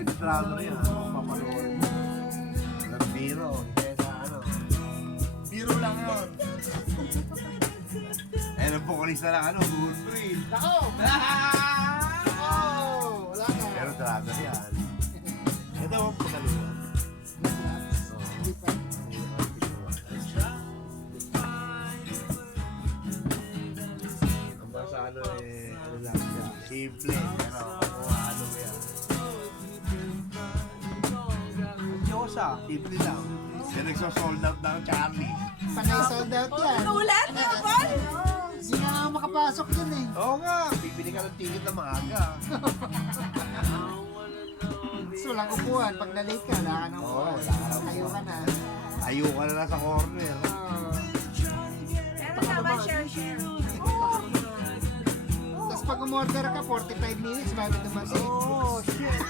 Pinatrado na yan. Papanoorin mo. Walang biro. Hindi sa ano. Biro lang yun. Eh, nang bukulista lang ano, good free. Nako! Oh, wala ka. Pero trado na yan. Ito ang pagaluan. Hindi pa. Ang basa ano eh, ano lang siya. Simple, pero ano yan. Diyosa, simple lang. Yan nagsosold out ng Charlie. Panay sold out yan. Ulan na, Paul! Hindi nga ako makapasok dun eh. Oo nga, bibili ka ng ticket na maaga. So, walang upuan. Pag na-late ka, wala ka ng Oo, upuan. wala ka ng Tayo ka na. Ayaw ka na lang sa corner. Oo. Pero naman share. Tapos pag umorder ka, 45 minutes bago dumating. Oh, shit.